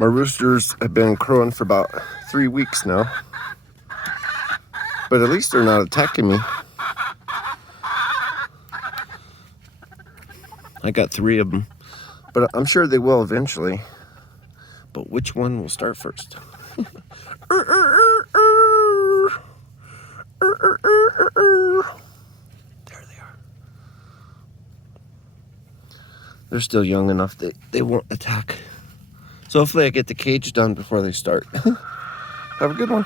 My roosters have been crowing for about 3 weeks now. But at least they're not attacking me. I got 3 of them. But I'm sure they will eventually. But which one will start first? There they are. They're still young enough that they won't attack. So hopefully I get the cage done before they start. Have a good one.